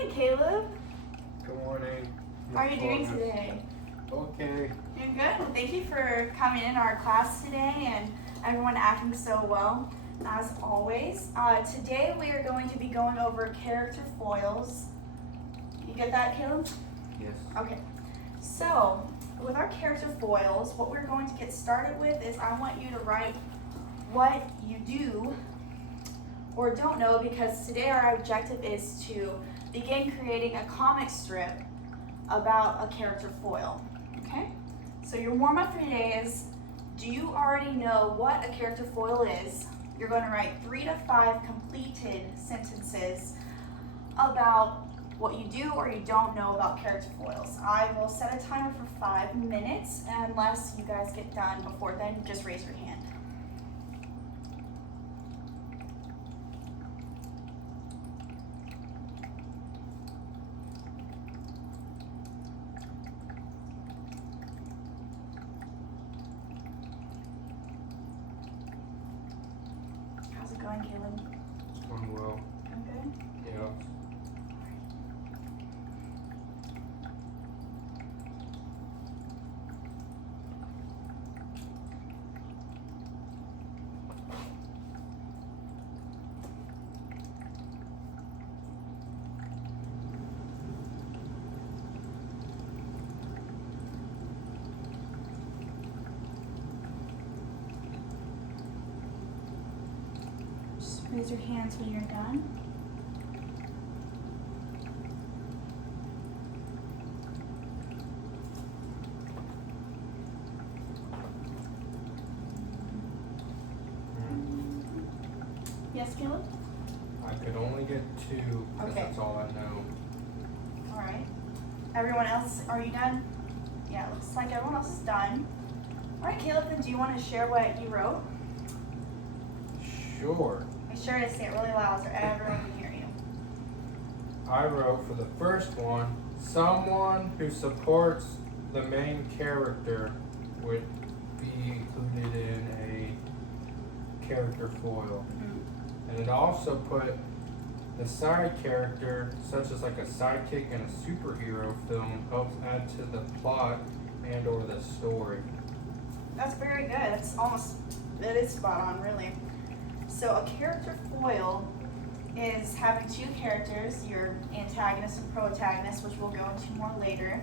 morning, Caleb. Good morning. How are you doing today? Okay. Doing good. Well, thank you for coming in our class today and everyone acting so well, as always. Today we are going to be going over character foils. You get that, Caleb? Yes. Okay. So, with our character foils, what we're going to get started with is I want you to write what you do or don't know, because today our objective is to begin creating a comic strip about a character foil. Okay? So your warm-up for today is, do you already know what a character foil is? You're going to write 3 to 5 completed sentences about what you do or you don't know about character foils. I will set a timer for 5 minutes, and unless you guys get done before then, just raise your hand. How's it going, Caleb? It's going well. Going good? Yeah. Just raise your hands when you're done. Yes, Caleb? I could only get 2 because Okay. that's all I know. All right. Everyone else, are you done? Yeah, it looks like everyone else is done. All right, Caleb, then do you want to share what you wrote? Sure. Make sure to say it really loud so everyone can hear you. I wrote for the first one, someone who supports the main character would be included in a character foil. And it also put the side character, such as like a sidekick in a superhero film, helps add to the plot and or the story. That's very good. It is spot on, really. So a character foil is having 2 characters, your antagonist and protagonist, which we'll go into more later,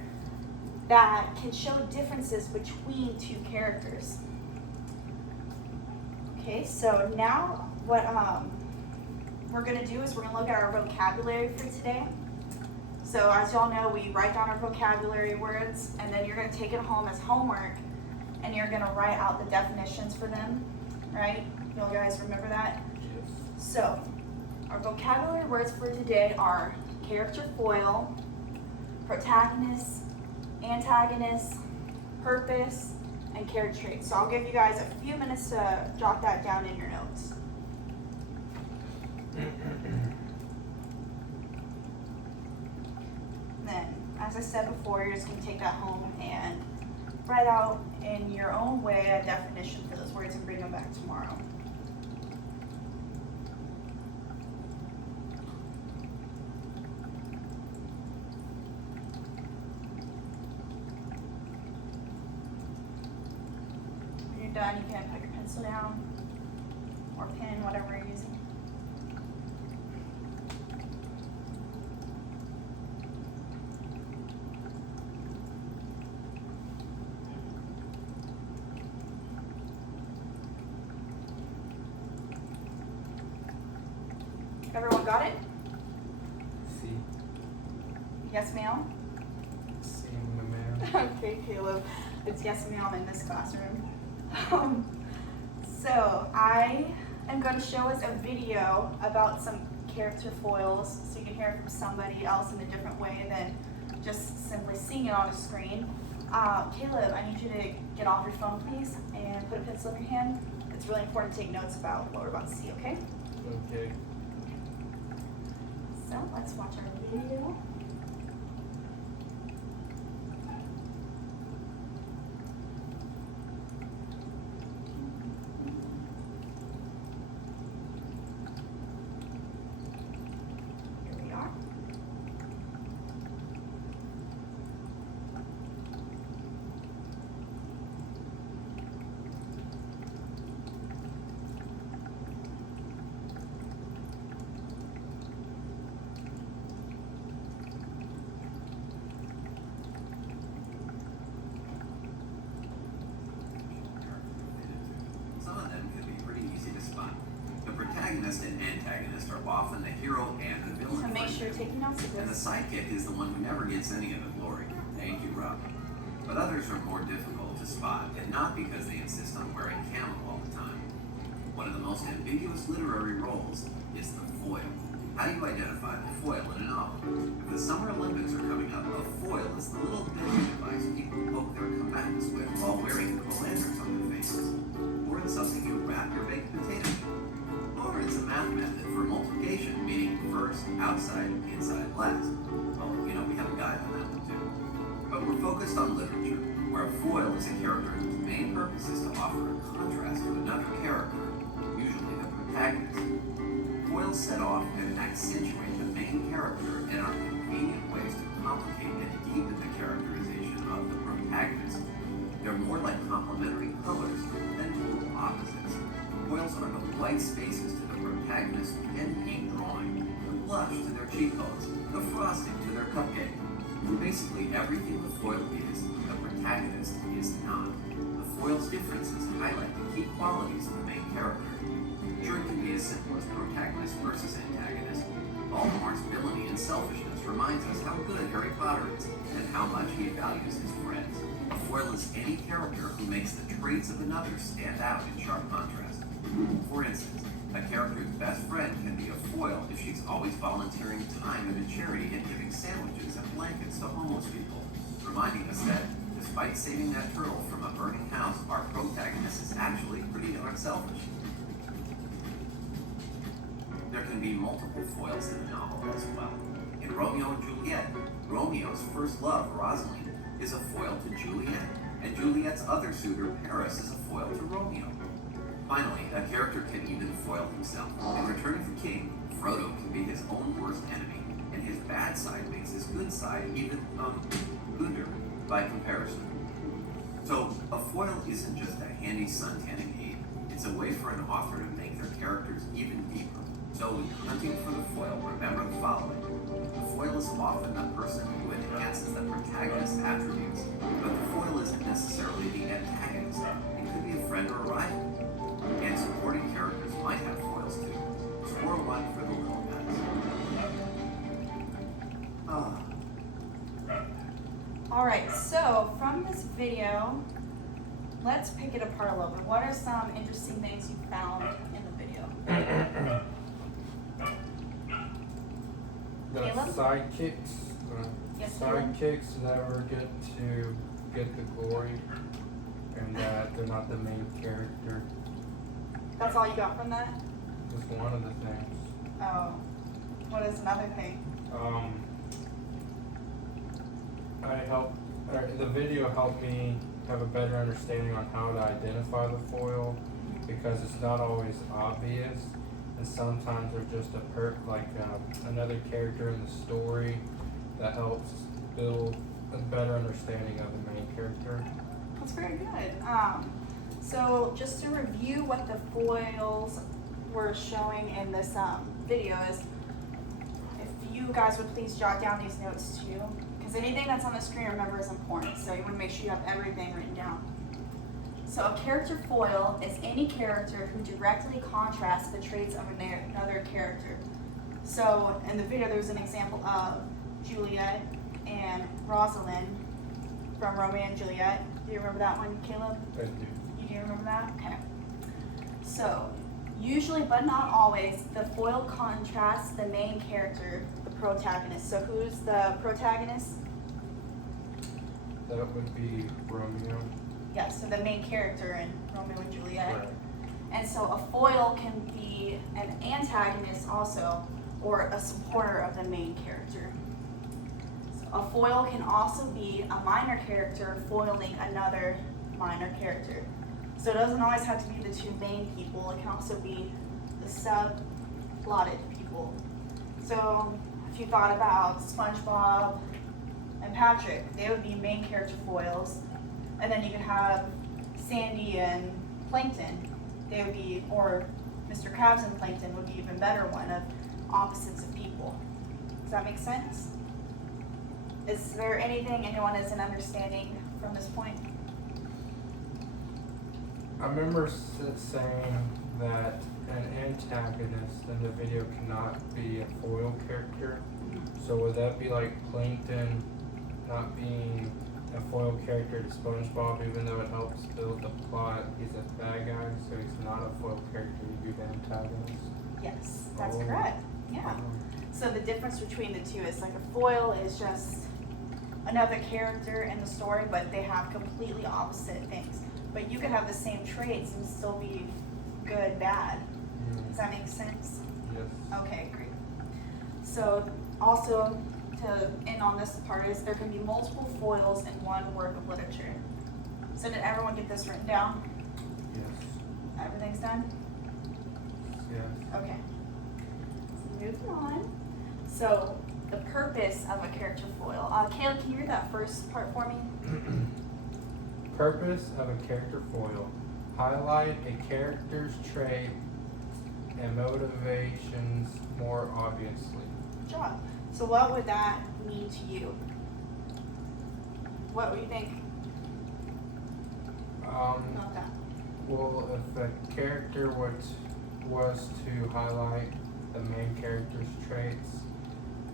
that can show differences between 2 characters. Okay, so now what we're going to do is we're going to look at our vocabulary for today. So as y'all know, we write down our vocabulary words, and then you're going to take it home as homework, and you're going to write out the definitions for them, right? You guys remember that? Yes. So, our vocabulary words for today are character foil, protagonist, antagonist, purpose, and character trait. So I'll give you guys a few minutes to jot that down in your notes. Then, as I said before, you're just going to take that home and write out in your own way a definition for those words and bring them back tomorrow. When you're done, you can put your pencil down or pen, whatever you're using. Everyone got it? See, Yes, ma'am? seeing the man. Okay, Caleb. It's yes, ma'am in this classroom. So I am going to show us a video about some character foils so you can hear it from somebody else in a different way than just simply seeing it on a screen. Caleb, I need you to get off your phone, please, and put a pencil in your hand. It's really important to take notes about what we're about to see, okay? Okay. So let's watch our video. Here we are. sure you're taking notes of And the this. sidekick is the one who never gets any of the glory. Thank you, Rob. But others are more difficult to spot, and not because they insist on wearing camo all the time. One of the most ambiguous literary roles is the foil. How do you identify the foil in a novel? If the Summer Olympics are coming up, a foil is the little bending device people poke their combatants with while wearing colanders on their faces. Or it's something you wrap your baked potato in. Or it's a math method for multiplication, meaning first, outside, inside, last. Well, we have a guide on that one too. But we're focused on literature, where a foil is a character whose main purpose is to offer a contrast to another character, usually the protagonist. Foils set off and accentuate the main character and are convenient ways to complicate and deepen the characterization of the protagonist. They're more like complementary colors than total opposites. Foils are the white spaces to the protagonist's pen paint drawing, the blush to their cheekbones, the frosting to their cupcake. Basically, everything the foil is, the protagonist is not. The foil's differences highlight the key qualities of the main character. Sure, it can be as simple as protagonist versus antagonist. Voldemort's villainy and selfishness reminds us how good Harry Potter is and how much he values his friends. A foil is any character who makes the traits of another stand out in sharp contrast. For instance, a character's best friend can be a foil if she's always volunteering time at a charity and giving sandwiches and blankets to homeless people, reminding us that, despite saving that turtle from a burning house, our protagonist is actually pretty darn selfish. There can be multiple foils in the novel as well. In Romeo and Juliet, Romeo's first love, Rosalind, is a foil to Juliet, and Juliet's other suitor, Paris, is a foil to Romeo. Finally, a character can even foil himself. In Return of the King, Frodo can be his own worst enemy, and his bad side makes his good side even gooder by comparison. So, a foil isn't just a handy suntanning aid, it's a way for an author to make their characters even deeper. So, when you're hunting for the foil, remember the following. The foil is often the person who enhances the protagonist's attributes, but the foil isn't necessarily the antagonist. It could be a friend or a rival. And supporting characters might have foils too. Score 1 for the little guys. Alright, so from this video, let's pick it apart a little bit. What are some interesting things you found in the video? The Caleb? sidekicks. Yes, Caleb? Sidekicks never get the glory, and that they're not the main character. That's all you got from that? Just one of the things. Oh. What is another thing? The video helped me have a better understanding on how to identify the foil, because it's not always obvious, and sometimes they're just another character in the story that helps build a better understanding of the main character. That's very good. So just to review what the foils were showing in this video is, if you guys would please jot down these notes too, because anything that's on the screen, remember, is important, so you want to make sure you have everything written down. So a character foil is any character who directly contrasts the traits of another character. So in the video, there was an example of Juliet and Rosalind from Romeo and Juliet. Do you remember that one, Caleb? I do. You do remember that? Okay. So, usually, but not always, the foil contrasts the main character, the protagonist. So who's the protagonist? That would be Romeo. Yeah, so the main character in Romeo and Juliet. Right. And so a foil can be an antagonist also, or a supporter of the main character. So a foil can also be a minor character foiling another minor character. So it doesn't always have to be the two main people, it can also be the subplotted people. So if you thought about SpongeBob and Patrick, they would be main character foils. And then you could have Sandy and Plankton, they would be, or Mr. Krabs and Plankton would be even better one of opposites of people. Does that make sense? Is there anything anyone isn't understanding from this point? I remember saying that an antagonist, then the video cannot be a foil character. So would that be like Plankton not being a foil character to SpongeBob, even though it helps build the plot? He's a bad guy, so he's not a foil character. He'd be the antagonist. Yes, that's Oh. correct. Yeah. So the difference between the two is like a foil is just another character in the story, but they have completely opposite things. But you could have the same traits and still be good, bad. Does that make sense? Yes. Okay, great. So also to end on this part is there can be multiple foils in one work of literature. So did everyone get this written down? Yes. Everything's done? Yes. Okay. So moving on. So the purpose of a character foil. Caleb, can you read that first part for me? Purpose of a character foil. Highlight a character's trait and motivations more obviously. Good job. So what would that mean to you? What would you think about that? Well, if a character was to highlight the main character's traits,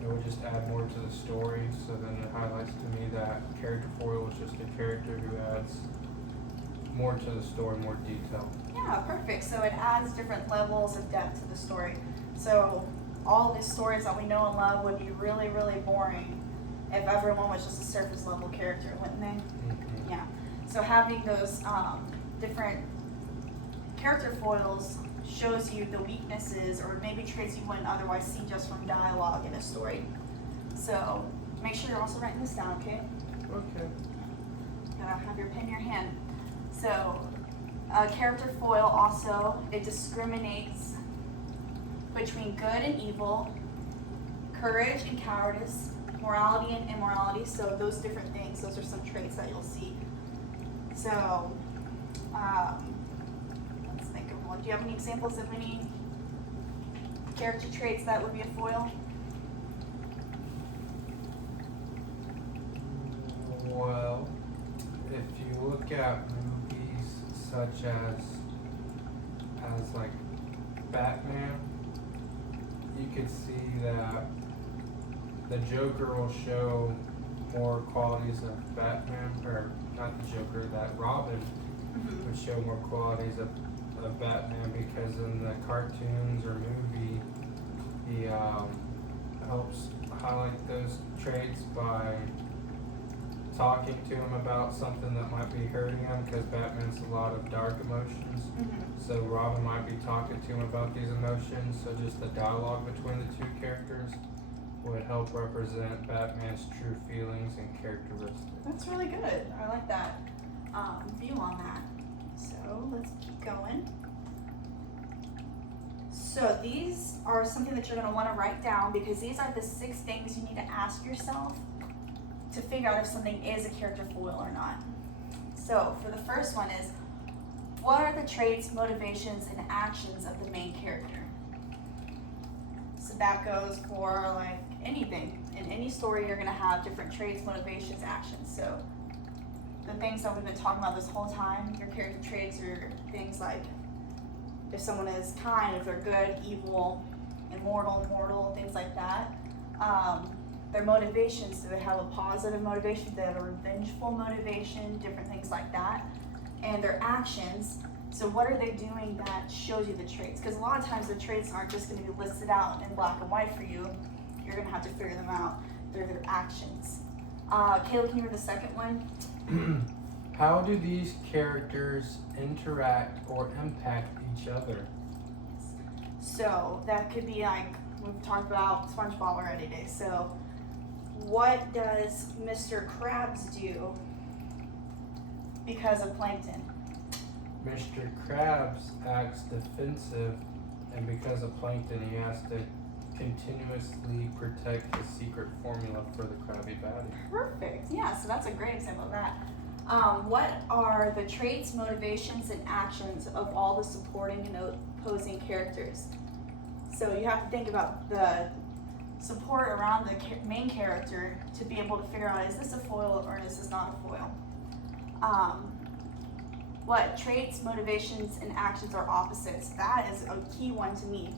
it would just add more to the story. So then it highlights to me that character foil is just a character who adds more to the story, more detail. Yeah, perfect. So it adds different levels of depth to the story. So all of these stories that we know and love would be really, really boring if everyone was just a surface level character, wouldn't they? Mm-hmm. Yeah. So having those different character foils shows you the weaknesses or maybe traits you wouldn't otherwise see just from dialogue in a story. So make sure you're also writing this down, okay? Okay. Gotta have your pen in your hand. So a character foil also, it discriminates between good and evil, courage and cowardice, morality and immorality. So those different things, those are some traits that you'll see. So let's think of one. Do you have any examples of any character traits that would be a foil? Well, if you look at movies such as like Batman, you could see that the Joker will show more qualities of Batman, or not the Joker, that Robin would show more qualities of Batman, because in the cartoons or movie, he helps highlight those traits by talking to him about something that might be hurting him, because Batman's a lot of dark emotions. So Robin might be talking to him about these emotions, so just the dialogue between the two characters would help represent Batman's true feelings and characteristics. That's really good. I like that view on that. So let's keep going. So these are something that you're going to want to write down, because these are the 6 things you need to ask yourself to figure out if something is a character foil or not. So for the first one is, what are the traits, motivations, and actions of the main character? So that goes for like anything. In any story, you're going to have different traits, motivations, actions. So the things that we've been talking about this whole time, your character traits are things like if someone is kind, if they're good, evil, immortal, mortal, things like that. Their motivations, do they have a positive motivation? Do they have a revengeful motivation? Different things like that. And their actions, so what are they doing that shows you the traits? Because a lot of times the traits aren't just going to be listed out in black and white for you. You're going to have to figure them out through their actions. Caleb, can you read the second one? How do these characters interact or impact each other? So that could be like, we've talked about SpongeBob already today. So what does Mr. Krabs do because of Plankton? Mr. Krabs acts defensive, and because of Plankton, he has to continuously protect his secret formula for the Krabby Patty. Perfect. Yeah, so that's a great example of that. What are the traits, motivations, and actions of all the supporting and opposing characters? So you have to think about the support around the main character to be able to figure out, is this a foil or is this not a foil? what traits, motivations, and actions are opposites. That is a key one to me,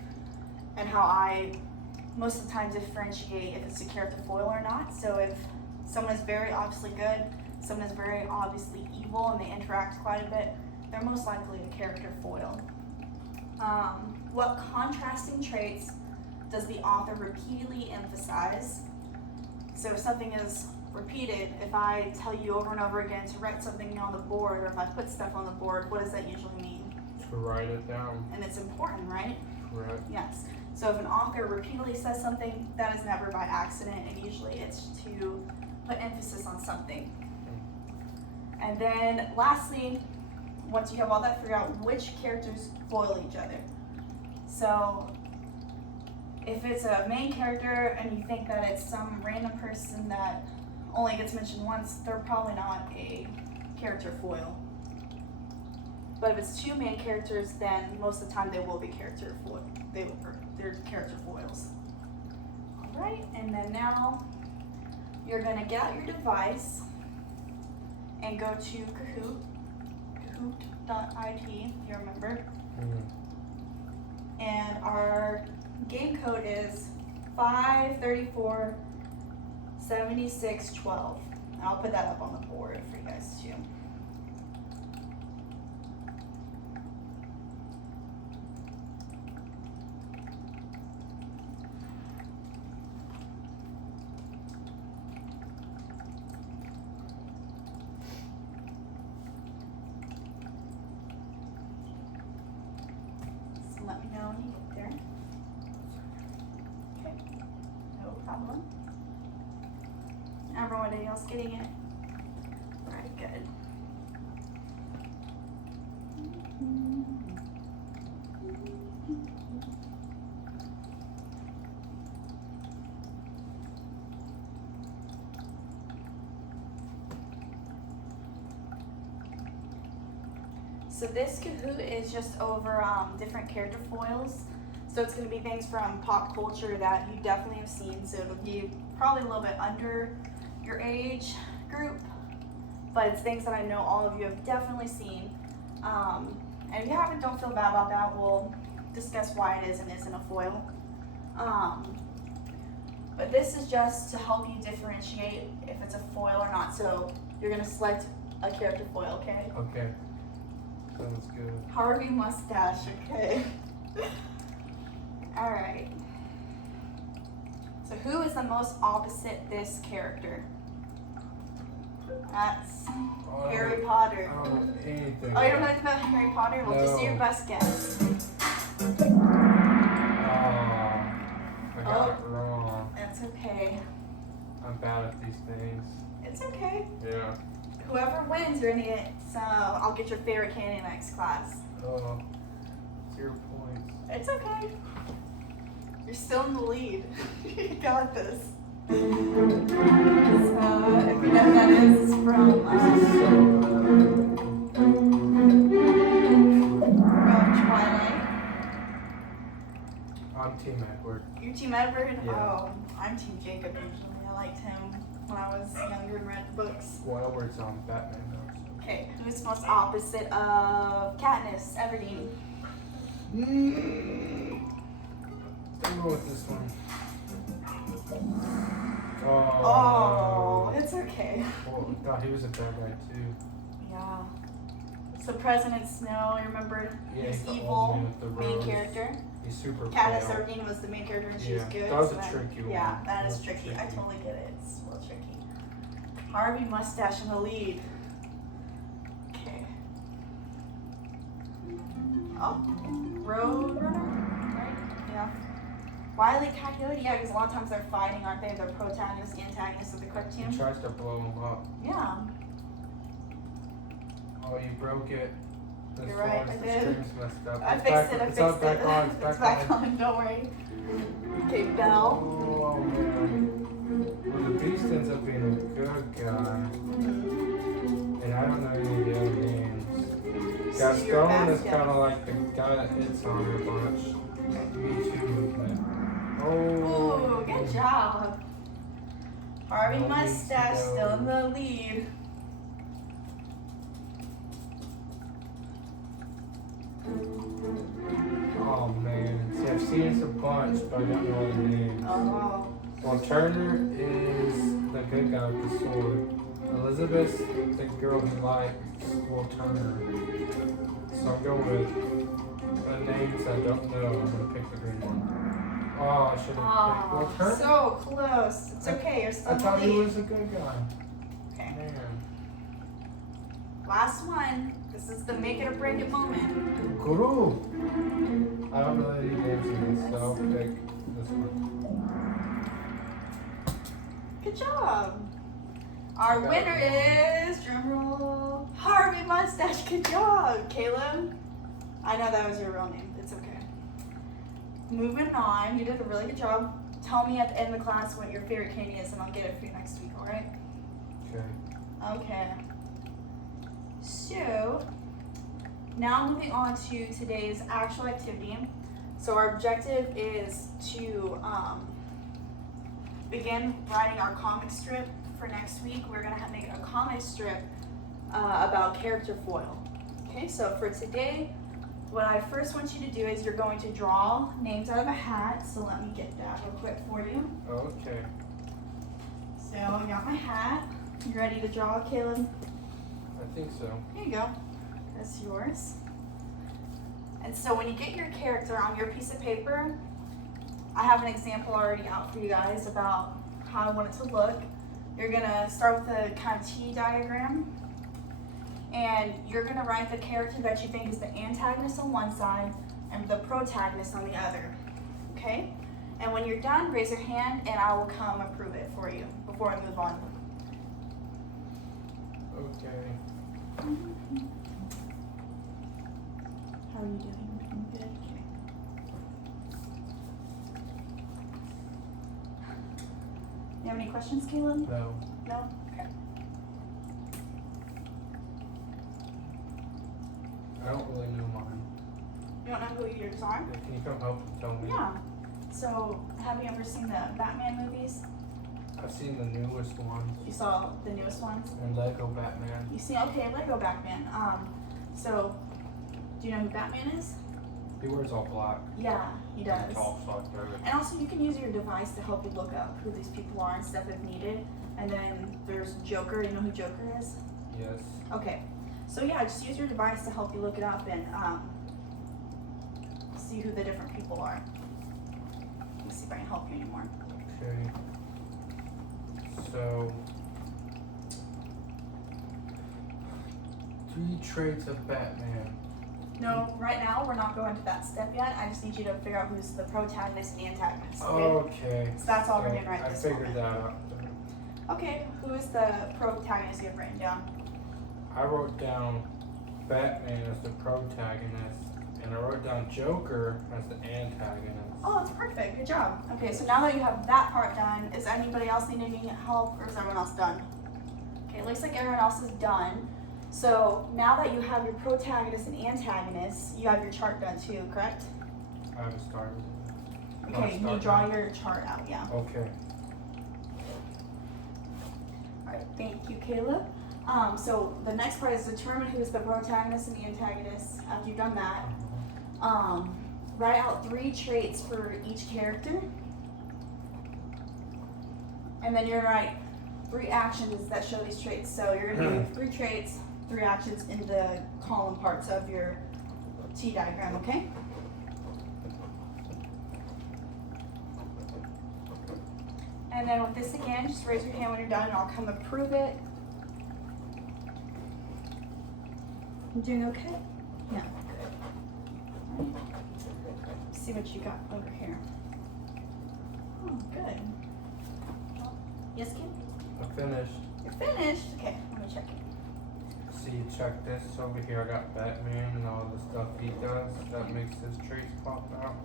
and how I most of the time differentiate if it's a character foil or not. So if someone is very obviously good, someone is very obviously evil, and they interact quite a bit, they're most likely a character foil. What contrasting traits does the author repeatedly emphasize? So if something is repeated, if I tell you over and over again to write something on the board, or if I put stuff on the board, what does that usually mean? To write it down. And it's important, right? Correct. Yes. So if an author repeatedly says something, that is never by accident, and usually it's to put emphasis on something. And then lastly, once you have all that figured out, which characters foil each other. So if it's a main character and you think that it's some random person that only gets mentioned once, they're probably not a character foil. But if it's two main characters, then most of the time they will be character foil. They're character foils. All right, and then now you're gonna get out your device and go to Kahoot, kahoot.it, if you remember. And our game code is 5347612. And I'll put that up on the board for you guys too. So let me know when you get there. Okay, no problem. Everyone else getting it? Alright, good. So this Kahoot is just over different character foils. So it's going to be things from pop culture that you definitely have seen. So it'll be probably a little bit under your age group, but it's things that I know all of you have definitely seen. And if you haven't, don't feel bad about that. We'll discuss why it is and isn't a foil. But this is just to help you differentiate if it's a foil or not. So you're going to select a character foil, okay? Okay. Sounds good. Harvey Mustache, okay. Alright. So who is the most opposite this character? That's Harry Potter. I don't know anything. Oh, you don't know anything about Harry Potter? Well, just do your No. best guess. I got it wrong. That's okay. I'm bad at these things. It's okay. Yeah. Whoever wins, you're gonna get some. I'll get your favorite candy next class. 0 points. It's okay. You're still in the lead. You got this. So, if you know who that is, it's from Twilight. I'm Team Edward. You're Team Edward? Yeah. Oh, I'm Team Jacob usually. I liked him when I was younger and read books. Well, Edward's on Batman though. Okay, who's most opposite of Katniss Everdeen? Let's go with this one. Oh, it's okay. Well, I thought he was a bad guy too. Yeah. So President Snow, you remember Yeah, he's he's the old evil man with the main rose. character. He's super Katniss pale. Everdeen was the main character and she was Yeah, good. that was so a then- tricky one. Yeah, that That is was tricky. I tricky. totally get it. It's a little tricky. Harvey Mustache in the lead. Okay. Oh, Roadrunner, right? Yeah. Wile E. Coyote, yeah, because a lot of times they're fighting, aren't they? They're protagonists, antagonists of the He cartoon. tries to blow him up. Yeah. Oh, you broke it. As You're far right, as I the did. string's messed up. I It's fixed back- it, It's up, back on, It's back on, don't worry. Okay, Belle. Oh, man. Well, the Beast ends up being a good guy. And I don't know any of the other names. So your Gaston best is guess. kind of like the guy that hits on her a bunch. Me too movement. Oh. Ooh, good job. Harvey Well, Mustache so- still in the lead. Oh man, see, I've seen this a bunch, but I don't know the names. Oh. Well, Turner is the good guy with the sword. Elizabeth, the girl who likes Will Turner. So I'm going with the names I don't know. I'm gonna pick the green one. Oh, I should have picked Will Oh, Turner. so close. It's okay. You're still I in the thought he lead. was a good guy. Okay. Man. Last one. This is the make it or break it moment. Guru. I don't know any names in this, so I'll pick this one. Good job. Our Got winner is, drumroll, Harvey Mustache. Good job, Caleb. I know that was your real name. It's okay. Moving on. You did a really good job. Tell me at the end of the class what your favorite candy is, and I'll get it for you next week. All right? Okay. Okay. So, now moving on to today's actual activity. So our objective is to begin writing our comic strip for next week. We're gonna make a comic strip about character foil. Okay, so for today, what I first want you to do is you're going to draw names out of a hat. So let me get that real quick for you. Okay. So I got my hat. You ready to draw, Caleb? I think so. Here you go. That's yours. And so when you get your character on your piece of paper, I have an example already out for you guys about how I want it to look. You're gonna start with a kind of T diagram, and you're gonna write the character that you think is the antagonist on one side and the protagonist on the other. Okay? And when you're done, raise your hand and I will come approve it for you before I move on. Okay. How are you doing? Doing good? Okay. You have any questions, Caleb? No. No? Okay. I don't really know mine. You don't know who yours are? Can you come help and tell me? Yeah. So, have you ever seen the Batman movies? I've seen the newest ones. You saw the newest ones? And Lego Batman. You see, okay, Lego Batman. So, do you know who Batman is? He wears all black. Yeah, he He does. talks like that. And also, you can use your device to help you look up who these people are and stuff if needed. And then there's Joker. You know who Joker is? Yes. Okay. So yeah, just use your device to help you look it up and see who the different people are. Let me see if I can help you anymore. Okay. So, 3 traits of Batman. No, right now we're not going to that step yet. I just need you to figure out who's the protagonist and antagonist. Okay? Okay. So that's all we're doing right I this figured moment. that out. Okay, who is the protagonist you have written down? I wrote down Batman as the protagonist, and I wrote down Joker as the antagonist. Oh, that's perfect. Good job. Okay, so now that you have that part done, is anybody else need any help or is everyone else done? Okay, it looks like everyone else is done. So now that you have your protagonist and antagonist, you have your chart done too, correct? I haven't started. Okay, you draw your chart out, yeah. Okay. Alright, thank you, Caleb. So the next part is determine who is the protagonist and the antagonist. After you've done that, write out 3 traits for each character. And then you're gonna write 3 actions that show these traits. So you're gonna do 3 traits, 3 actions in the column parts of your T diagram, okay? And then with this again, just raise your hand when you're done and I'll come approve it. You doing okay? Yeah, good. All right. See what you got over here. Oh, good. Yes, kid? I finished. You're finished. Okay, let me check it. See, check this over here. I got Batman and all the stuff he does that makes his traits pop out.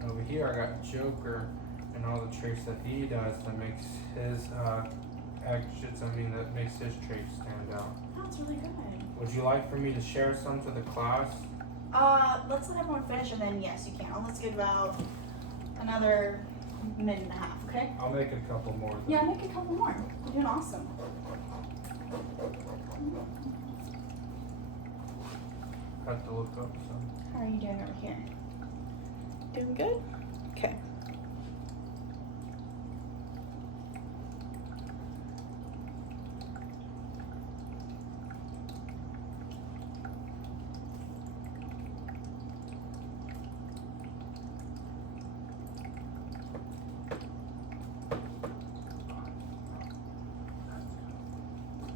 And over here, I got Joker and all the traits that he does that makes his actions. That makes his traits stand out. That's really good. Would you like for me to share some to the class? Let's let everyone finish and then yes, you can. Let's get about another minute and a half, okay? I'll make a couple more. Yeah, make a couple more. You're doing awesome. have to look up some. How are you doing over here? Doing good? Okay.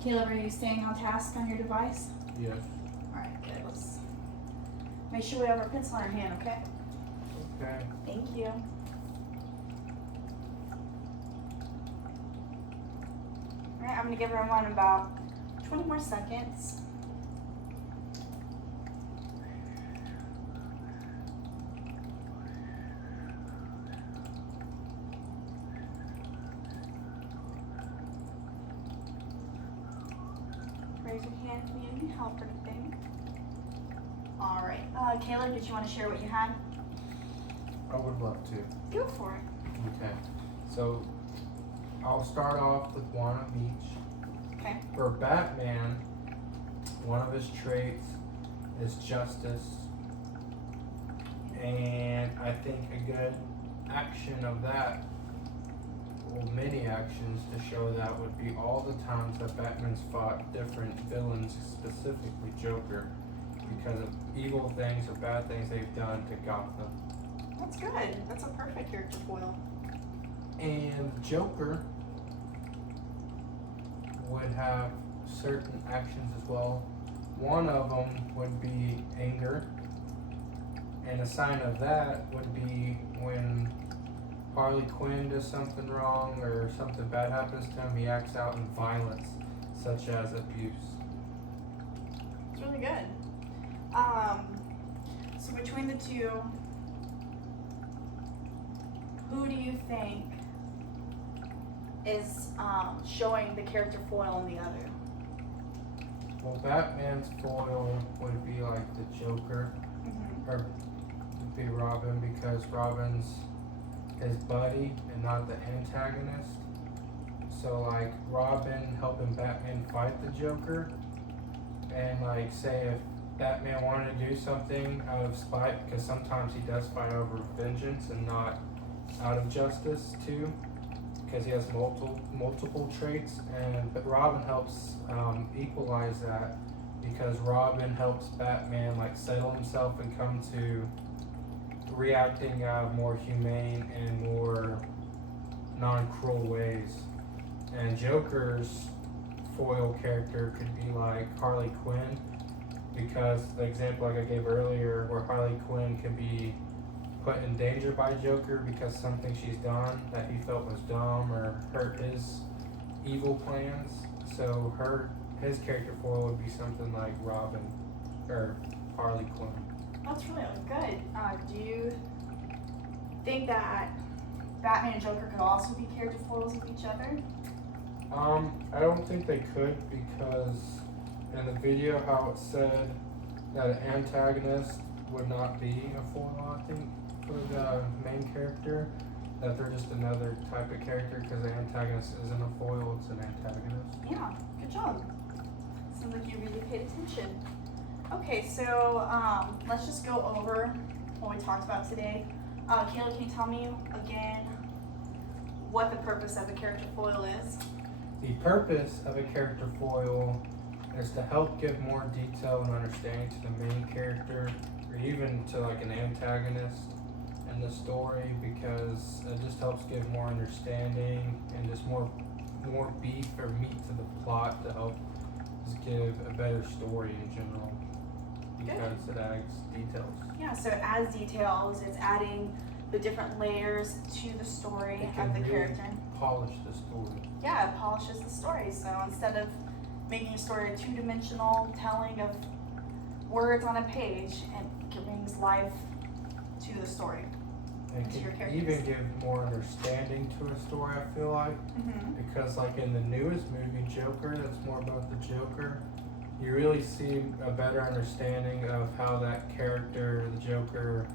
Caleb, are you staying on task on your device? Yes. Alright, good. Let's make sure we have our pencil in our hand, okay? Okay. Thank you. Alright, I'm gonna give everyone about 20 more seconds. Raise your hand if you need any help or anything. Alright, Caleb, did you want to share what you had? I would love to. Go for it. Okay. So I'll start off with one of each. Okay. For Batman, one of his traits is justice. And I think a good action of that, well, many actions to show that would be all the times that Batman's fought different villains, specifically Joker, because of evil things or bad things they've done to Gotham. That's good. That's a perfect character foil. And Joker would have certain actions as well. One of them would be anger. And a sign of that would be when Harley Quinn does something wrong or something bad happens to him, he acts out in violence, such as abuse. It's really good. So between the two, who do you think is showing the character foil in the other? Well, Batman's foil would be like the Joker, or would be Robin, because Robin's his buddy and not the antagonist. So like Robin helping Batman fight the Joker, and like say if Batman wanted to do something out of spite, because sometimes he does fight over vengeance and not out of justice too, because he has multiple traits, but Robin helps equalize that, because Robin helps Batman like settle himself and come to reacting more humane and more non-cruel ways. And Joker's foil character could be like Harley Quinn, because the example like I gave earlier, where Harley Quinn can be put in danger by Joker because something she's done that he felt was dumb or hurt his evil plans. So his character foil would be something like Robin or Harley Quinn. That's really good. Do you think that Batman and Joker could also be character foils of each other? I don't think they could, because in the video how it said that an antagonist would not be a foil, I think, for the main character, that they're just another type of character, because the antagonist isn't a foil, it's an antagonist. Yeah, good job. Sounds like you really paid attention. Okay, so let's just go over what we talked about today. Kayla, can you tell me again what the purpose of a character foil is? The purpose of a character foil is to help give more detail and understanding to the main character, or even to like an antagonist in the story, because it just helps give more understanding and just more beef or meat to the plot to help just give a better story in general, because it adds details. Yeah, so it adds details, it's adding the different layers to the story It of can the really character. polish the story. Yeah, it polishes the story. So instead of making a story a two-dimensional telling of words on a page, it brings life to the story. And To your can characters. even give more understanding to a story, I feel like. Mm-hmm. Because like in the newest movie, Joker, that's more about the Joker, you really see a better understanding of how that character, the Joker,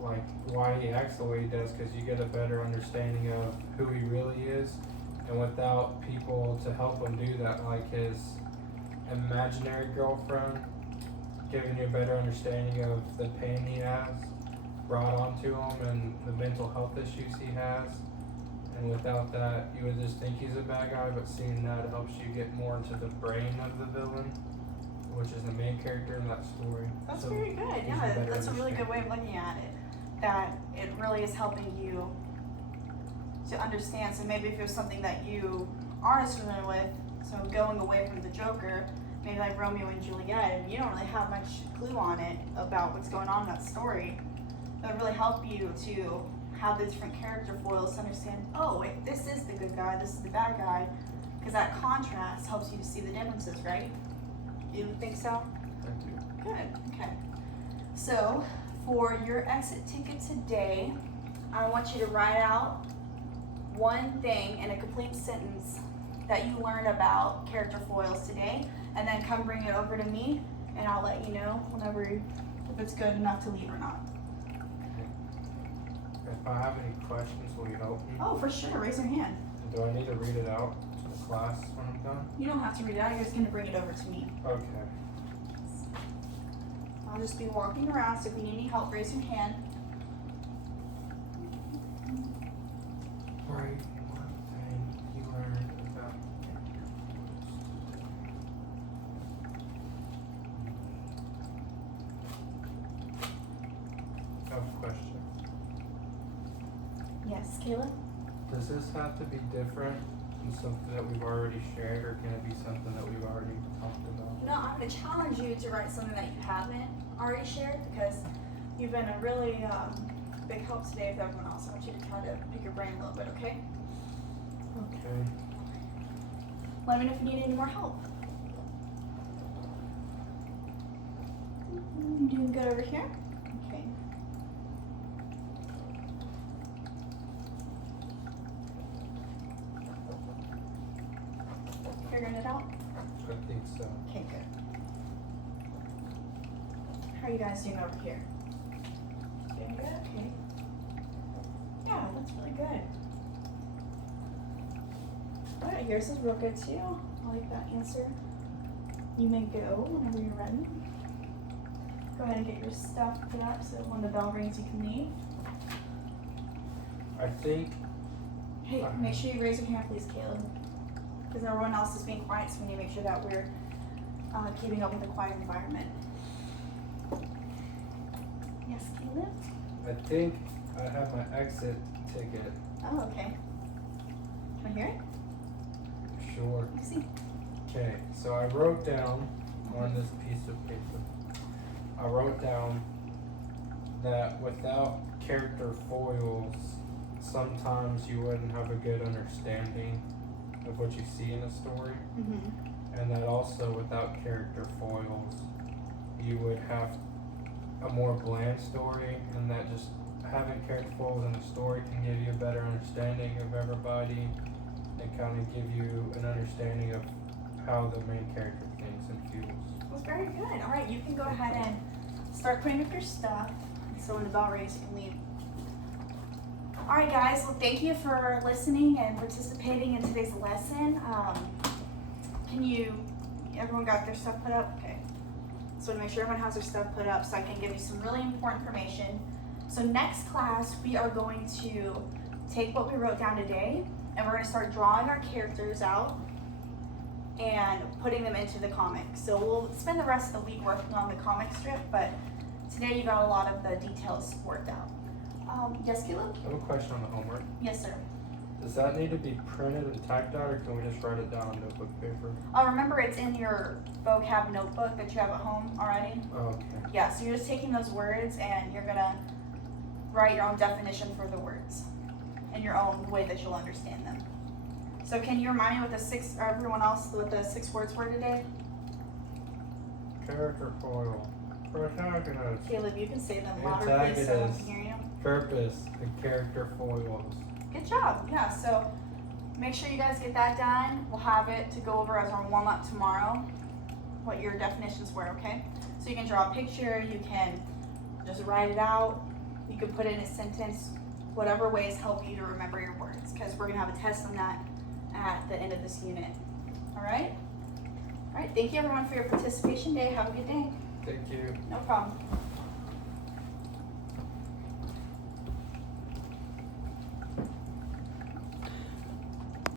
like why he acts the way he does, because you get a better understanding of who he really is. And without people to help him do that, like his imaginary girlfriend giving you a better understanding of the pain he has brought onto him and the mental health issues he has. And without that, you would just think he's a bad guy, but seeing that helps you get more into the brain of the villain, which is the main character in that story. That's So very good. gives you Yeah, better that's a really good way of understanding. looking at it. That it really is helping you to understand. So maybe if it was something that you aren't as familiar with, so going away from the Joker, maybe like Romeo and Juliet, and you don't really have much clue on it about what's going on in that story, it would really help you to have the different character foils to understand, oh, wait, this is the good guy, this is the bad guy, because that contrast helps you to see the differences, right? You think so? Thank you. Good, okay. So, for your exit ticket today, I want you to write out one thing in a complete sentence that you learned about character foils today, and then come bring it over to me, and I'll let you know whenever, if it's good enough to leave or not. If I have any questions, will you help me? Oh, for sure, raise your hand. Do I need to read it out to the class when I'm done? You don't have to read it out, you're just gonna bring it over to me. Okay. I'll just be walking around, so if you need any help, raise your hand. Right, one thing you learned about I have a question. Yes, Caleb? Does this have to be different than something that we've already shared, or can it be something that we've already talked about? No, I'm gonna challenge you to write something that you haven't already shared, because you've been a really big help today with everyone else. I want you to try to pick your brain a little bit, okay? Okay. Let me know if you need any more help. You doing good over here? Okay. Figuring it out? I think so. Okay, good. How are you guys doing over here? Doing good? Okay. Yeah, that's really good. Alright, yours is real good too. I like that answer. You may go whenever you're ready. Go ahead and get your stuff put up so when the bell rings you can leave. I think Hey, make sure you raise your hand please, Caleb. Because everyone else is being quiet, so we need to make sure that we're keeping up with a quiet environment. Yes, Caleb? I think I have my exit ticket. Oh, okay. Can I hear it? Sure. Let me see. Okay, so I wrote down on this piece of paper, I wrote down that without character foils, sometimes you wouldn't have a good understanding of what you see in a story. Mm-hmm. And that also without character foils, you would have a more bland story, and that just having character foils in the story can give you a better understanding of everybody and kind of give you an understanding of how the main character thinks and feels. Well, very good. All right, you can go ahead and start putting up your stuff. So when the bell rings, you can leave. All right, guys. Well, thank you for listening and participating in today's lesson. Everyone got their stuff put up? Okay. So to make sure everyone has their stuff put up so I can give you some really important information. So next class, we are going to take what we wrote down today and we're going to start drawing our characters out and putting them into the comic. So we'll spend the rest of the week working on the comic strip, but today you got a lot of the details worked out. Yes, Caleb? I have a question on the homework. Yes, sir. Does that need to be printed and typed out, or can we just write it down on notebook paper? Remember it's in your vocab notebook that you have at home already? Okay. Yeah, so you're just taking those words and you're gonna write your own definition for the words in your own way that you'll understand them. So can you remind me what everyone else, what the 6 words were today? Character foil. Protagonist. Caleb, you can say them louder, please, so I can hear you. Purpose. The character foils. Good job. Yeah, so make sure you guys get that done. We'll have it to go over as our warm-up tomorrow, what your definitions were, okay? So you can draw a picture, you can just write it out, you can put it in a sentence, whatever ways help you to remember your words, because we're going to have a test on that at the end of this unit. All right? All right, thank you everyone for your participation today. Have a good day. Thank you. No problem.